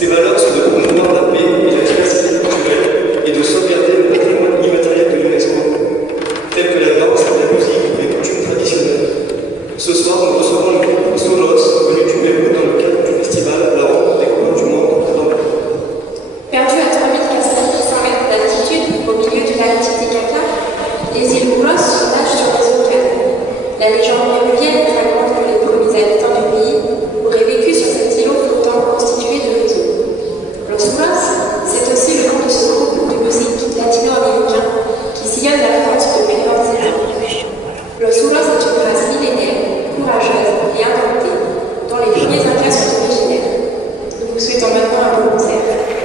Ces valeurs sont de promouvoir la paix et la diversité culturelle et de sauvegarder le patrimoine immatériel de l'UNESCO, tels que la danse, la musique ou les coutumes traditionnelles. Ce soir, nous recevons le groupe Solos, venu du Pérou dans le cadre du festival La Rencontre des couleurs du monde à Bamako. Perdu à 3400 mètres d'altitude au milieu du lac Titicaca, les îles Moulos nagent sur les eaux calmes. La légende péruvienne raconte que les premiers habitants du pays auraient vécu sur cet îlot flottant constitué de réseaux. Los Moulos, c'est aussi le nom de ce groupe de musique latino-américain qui sillonne la France depuis 27 ans. Los Moulos est une race millénaire, courageuse et indomptée, dont les premiers Incas sont originaires. Nous vous souhaitons maintenant un bon concert.